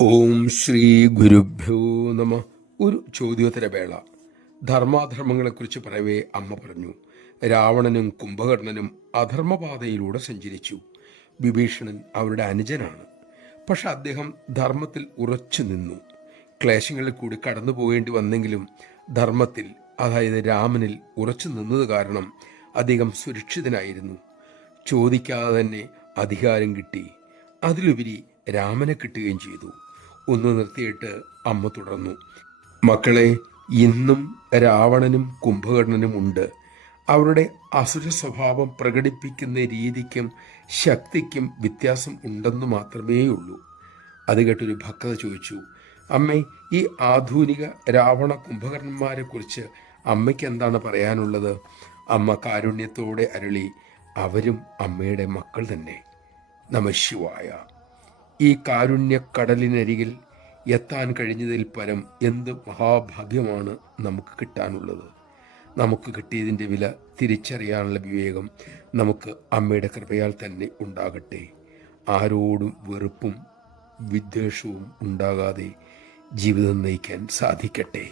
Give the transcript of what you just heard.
ഓം ശ്രീ ഗുരുഭ്യോ നമ. ഒരു ചോദ്യോത്തരവേള. ധർമാധർമ്മങ്ങളെക്കുറിച്ച് പറയവേ അമ്മ പറഞ്ഞു, രാവണനും കുംഭകർണനും അധർമ്മപാതയിലൂടെ സഞ്ചരിച്ചു. വിഭീഷണൻ അവരുടെ അനുജനാണ്. പക്ഷെ അദ്ദേഹം ധർമ്മത്തിൽ ഉറച്ചു നിന്നു. ക്ലേശങ്ങളിൽ കൂടി കടന്നു പോകേണ്ടി വന്നെങ്കിലും ധർമ്മത്തിൽ, അതായത് രാമനിൽ ഉറച്ചു നിന്നത് കാരണം അദ്ദേഹം സുരക്ഷിതനായിരുന്നു. ചോദിക്കാതെ തന്നെ അധികാരം കിട്ടി. അതിലുപരി രാമനെ കിട്ടുകയും ചെയ്തു. ഒന്ന് നിർത്തിയിട്ട് അമ്മ തുടർന്നു, മക്കളെ, ഇന്നും രാവണനും കുംഭകർണനും ഉണ്ട്. അവരുടെ അസുര സ്വഭാവം പ്രകടിപ്പിക്കുന്ന രീതിക്കും ശക്തിക്കും വ്യത്യാസം ഉണ്ടെന്നു മാത്രമേ ഉള്ളൂ. അത് കേട്ടൊരു ഭക്തത ചോദിച്ചു, അമ്മേ, ഈ ആധുനിക രാവണ കുംഭകർണന്മാരെ കുറിച്ച് അമ്മയ്ക്ക് എന്താണ് പറയാനുള്ളത്? അമ്മ കാരുണ്യത്തോടെ അരുളി, അവരും അമ്മയുടെ മക്കൾ തന്നെ. നമഃശിവായ. ഈ കാരുണ്യക്കടലിനരികിൽ എത്താൻ കഴിഞ്ഞതിൽ പരം എന്ത് മഹാഭാഗ്യമാണ് നമുക്ക് കിട്ടാനുള്ളത്. നമുക്ക് കിട്ടിയതിൻ്റെ വില തിരിച്ചറിയാനുള്ള വിവേകം നമുക്ക് അമ്മയുടെ കൃപയാൽ തന്നെ ഉണ്ടാകട്ടെ. ആരോടും വെറുപ്പും വിദ്വേഷവും ഉണ്ടാകാതെ ജീവിതം നയിക്കാൻ സാധിക്കട്ടെ.